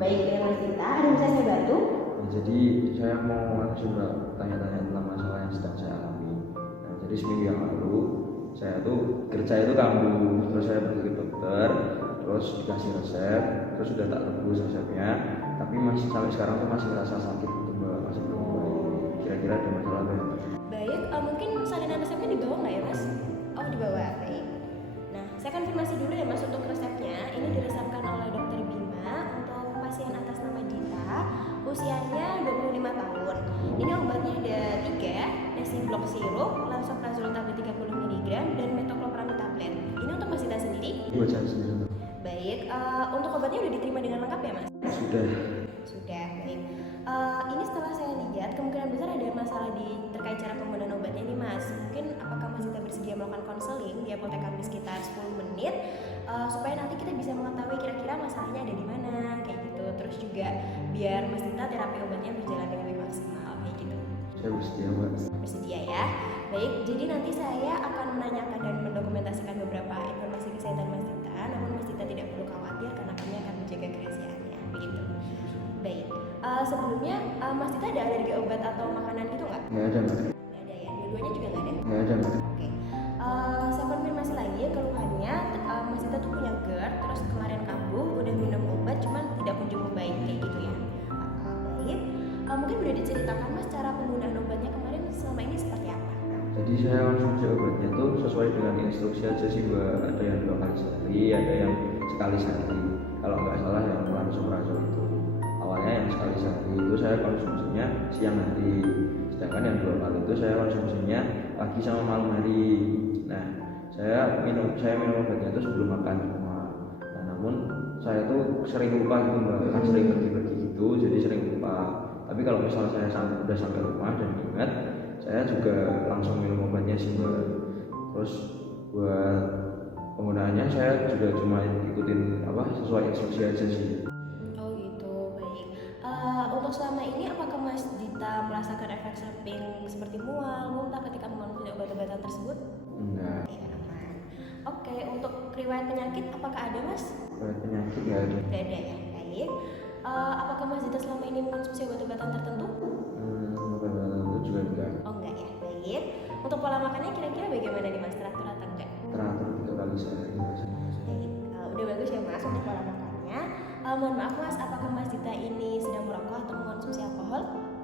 Baik, dengan Mas Dita, ada yang bisa saya bantu? Ya, jadi saya mau langsung tanya-tanya tentang masalah yang sedang saya alami. Nah, jadi seminggu yang lalu saya tuh kerja itu kambuh, terus saya pergi ke dokter, terus dikasih resep, terus sudah tak tebus resepnya, tapi masih sampai sekarang tuh masih merasa sakit gitu Mbak, masih belum baik. Kira-kira ada masalah apa ya? Baik, mungkin salinan resepnya dibawa nggak ya Mas? Oh dibawa, baik. Nah, saya konfirmasi dulu ya Mas untuk resepnya. Ini diresepkan oleh Dokter Bima untuk pasien atas nama Dita, usianya 25 tahun. Ini obatnya ada 3, Nesi Blok Sirup, Lansoprazol tablet 30 mg, dan Metoclopramid tablet. Ini untuk Mas Dita sendiri? Buat saya sendiri. Baik, untuk obatnya udah diterima dengan lengkap ya Mas? Sudah. Sudah, baik. Ini setelah saya lihat kemungkinan besar ada masalah terkait cara penggunaan obatnya nih Mas. Mungkin apakah Mas Dita bersedia melakukan konseling di apotek kami sekitar 10 menit supaya nanti kita bisa mengetahui kira-kira masalahnya ada di mana kayak gitu. Terus juga biar Mas Dita terapi obatnya berjalan dengan lebih maksimal kayak gitu. Saya bersedia Mbak. Bersedia ya. Baik, jadi nanti saya akan menanyakan dan mendokumentasikan beberapa informasi kesehatan Mas Dita. Namun Mas Dita tidak perlu khawatir karena kami akan menjaga kerahasiaannya. Begitu. Baik. Sebelumnya Mas Dita ada alergi obat atau makanan gitu nggak? Nggak ada Mbak. Nggak ada ya. Dua-duanya juga nggak ada? Nggak ada Mbak. Oke. Saya konfirmasi lagi ya keluhannya. Mas Dita tuh punya GERD, terus kemarin kambuh, udah minum obat, cuman tidak kunjung membaik kayak gitu ya. Baik. Mungkin boleh diceritakan Mas cara penggunaan obatnya kemarin selama ini seperti apa? Jadi saya konsumsi obatnya tuh sesuai dengan instruksi aja sih Mbak. Ada yang 2 kali sehari, ada yang sekali sehari. Kalau nggak salah yang lansoprazol itu awalnya yang sekali sehari itu saya konsumsinya siang hari, sedangkan yang 2 kali itu saya konsumsinya pagi sama malam hari. Nah, saya minum obatnya itu sebelum makan semua. Nah, namun saya tuh sering lupa gitu Mbak, kan sering pergi-pergi gitu, jadi sering lupa. Tapi kalau misalnya saya udah sampai rumah dan ingat, saya juga langsung minum obatnya sih Mbak. Terus buat penggunaannya saya juga cuma ikutin sesuai instruksi aja sih. Oh gitu, baik. Untuk selama ini apakah Mas Dita merasakan efek samping seperti mual, muntah ketika mengonsumsi obat-obatan tersebut? Enggak. Ya, aman. Oke, untuk riwayat penyakit apakah ada Mas? Riwayat penyakit nggak ada. Tidak ada ya, baik. Apakah Mas Dita selama ini mengonsumsi obat-obatan tertentu? Obat-obatan itu juga enggak. Oh enggak ya, baik. Untuk pola makannya kira-kira bagaimana nih Mas? Teratur atau enggak? Teratur 3 kali sehari. Baik, udah bagus ya Mas untuk pola makannya. Mohon maaf Mas, apakah Mas Dita ini sedang merokok atau mengkonsumsi alkohol?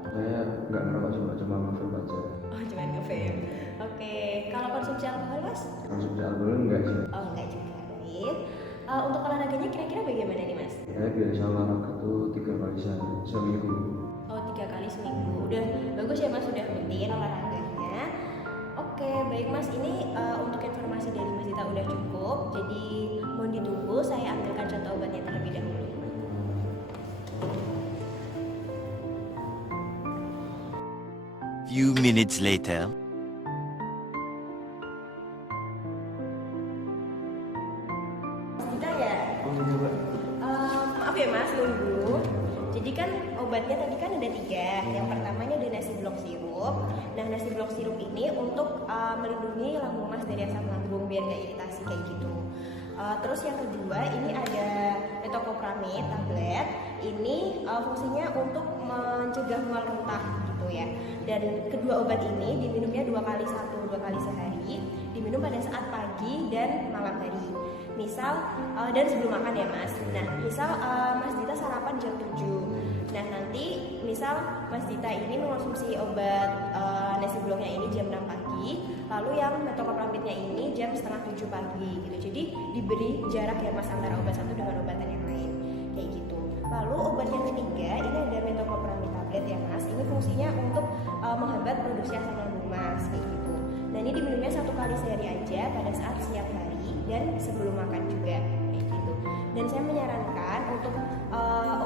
Saya nggak merokok sih Mbak, cuma vape aja. Oh, cuma nge-vape. Oke, kalau konsumsi alkohol Mas? Konsumsi alkohol enggak sih. Oh, enggak juga. Baik. Untuk olahraganya kira-kira bagaimana nih Mas? Saya biasa olahraga tuh 3 kali sehari, seminggu. Oh, 3 kali seminggu. Udah bagus ya Mas, sudah rutin olahraganya. Oke, baik Mas, ini untuk informasi dari Mas Dita udah cukup. Jadi mohon ditunggu, saya ambilkan contoh obatnya terlebih dahulu. Few minutes later. Mas Dita ya? Oh iya Mbak. Maaf ya Mas, nunggu. Jadi kan obatnya tadi kan ada 3. Yang pertamanya ada Nesi Blok Sirup. Nah, Nesi Blok Sirup ini untuk melindungi lambung Mas dari asam lambung biar gak iritasi kayak gitu. Terus yang kedua ini ada Metoclopramid tablet. Ini fungsinya untuk mencegah mual muntah gitu ya. Dan kedua obat ini diminumnya 2 kali sehari. Diminum pada saat pagi dan malam hari. Misal dan sebelum makan ya Mas. Nah, misal Mas Dita sarapan jam 7. Nah, nanti misal Mas Dita ini mengonsumsi obat Nesi Bloknya ini jam 6 pagi, lalu yang Metoclopramidnya ini jam setengah 7 pagi gitu. Jadi diberi jarak ya Mas antara obat satu dengan obatan yang lain kayak gitu. Lalu obat yang ketiga ini ada Metoclopramid tablet ya Mas. Ini fungsinya untuk menghambat produksi asam lambung Mas kayak gitu. Nah, ini diminumnya 1 kali sehari aja pada saat siang hari dan sebelum makan juga kayak gitu. Dan saya menyarankan untuk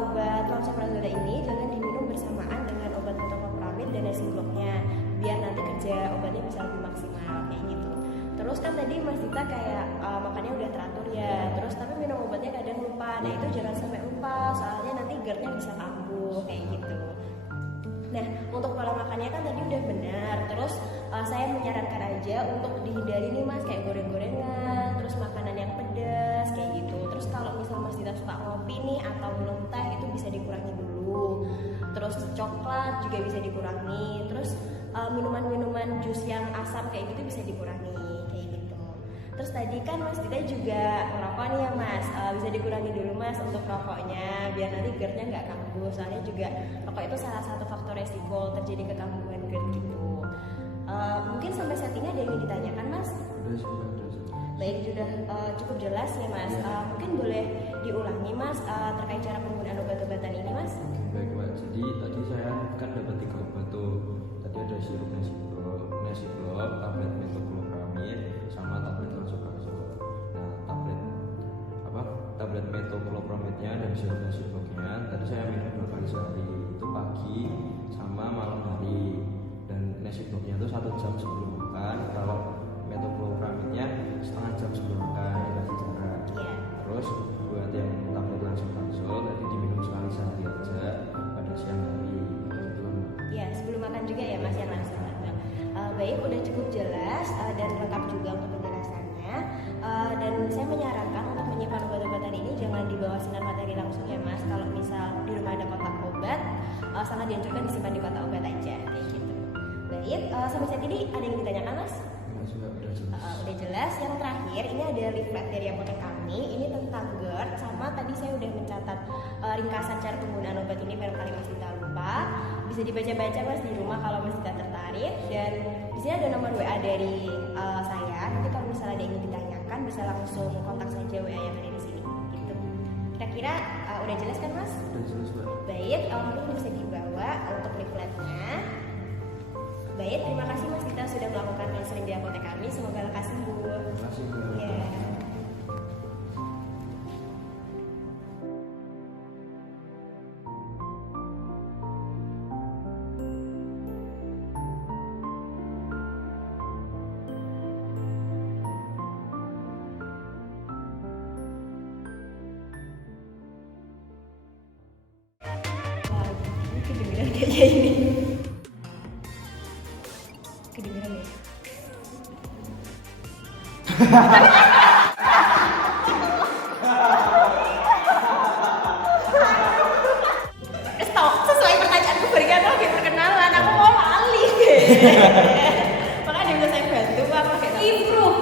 obat lansoprazol ini jangan diminum bersamaan dengan obat Metoclopramid dan Nesi Bloknya biar nanti kerja obatnya bisa lebih maksimal kayak gitu. Terus kan tadi Mas Dita kayak makannya udah teratur ya, terus tapi minum obatnya kadang lupa. Nah, itu jangan sampai lupa soalnya nanti GERD-nya bisa kambuh kayak gitu. Nah, untuk pola makannya kan tadi udah benar. Terus saya menyarankan aja untuk dihindari nih Mas kayak goreng-gorengan, terus makanan yang pedas kayak gitu. Terus kalau misal Mas Dita suka ngopi nih atau minum teh itu bisa juga bisa dikurangi. Terus minuman-minuman jus yang asam kayak gitu bisa dikurangi kayak gitu. Terus tadi kan Mas Dita juga merokok nih ya Mas, bisa dikurangi dulu Mas untuk rokoknya biar nanti GERD-nya nggak kambuh. Soalnya juga rokok itu salah satu faktor resiko terjadi kekambuhan GERD gitu. Mungkin sampai saat ini ada yang ingin ditanyakan Mas? Udah. Baik, sudah cukup jelas ya Mas. Mungkin boleh diulangi Mas terkait cara penggunaan obat-obatan ini Mas? Baik Mbak, jadi tadi saya kan dapat 3 obat tuh. Tadi ada sirup Nesiblok, tablet metoclopramid, sama tablet lansoprazol. Nah, tablet metoclopramidnya dan sirup Nesibloknya tadi saya minum 2 kali sehari, itu pagi sama malam hari. Dan Nesibloknya itu 1 jam sebelum makan. Kalau metoclopramidnya setengah jam sebelum makan, dikasih jarak. Terus buat yang tablet lansoprazol tadi diminum sekali sehari aja pada siang hari gitu. Ya, sebelum makan juga ya Mas yang langsung makan. Baik, udah cukup jelas dan lengkap juga untuk penjelasannya. Dan saya menyarankan untuk menyimpan obat-obatan ini jangan di bawah sinar matahari langsung ya Mas. Kalau misal di rumah ada kotak obat, sangat dianjurkan disimpan di kotak obat aja kayak gitu. Baik, sampai saat ini ada yang ditanyakan Mas? Udah jelas. Yang terakhir ini ada leaflet dari apotek kami. Ini tentang GERD, sama tadi saya udah mencatat ringkasan cara penggunaan obat ini, barangkali Mas Dita lupa. Bisa dibaca-baca Mas di rumah kalau Mas Dita tertarik. Dan di sini ada nomor WA dari saya. Nanti kalau misalnya ada yang ingin ditanyakan bisa langsung kontak saja WA yang ada di sini. Gitu. Kira-kira udah jelas kan Mas? Udah jelas Mbak. Baik, mungkin bisa dibawa untuk leafletnya. Baik, terima kasih Mas Dita sudah melakukan konseling di apotek kami. Semoga lekas sembuh. Terima kasih Mbak. Ya. Wow, ini kedengeran kayaknya ini. Kedengeran ya? Stop, sesuai pertanyaanku berikan lagi perkenalan. Aku mau lali. Makanya bisa saya bantu apa kayak Improve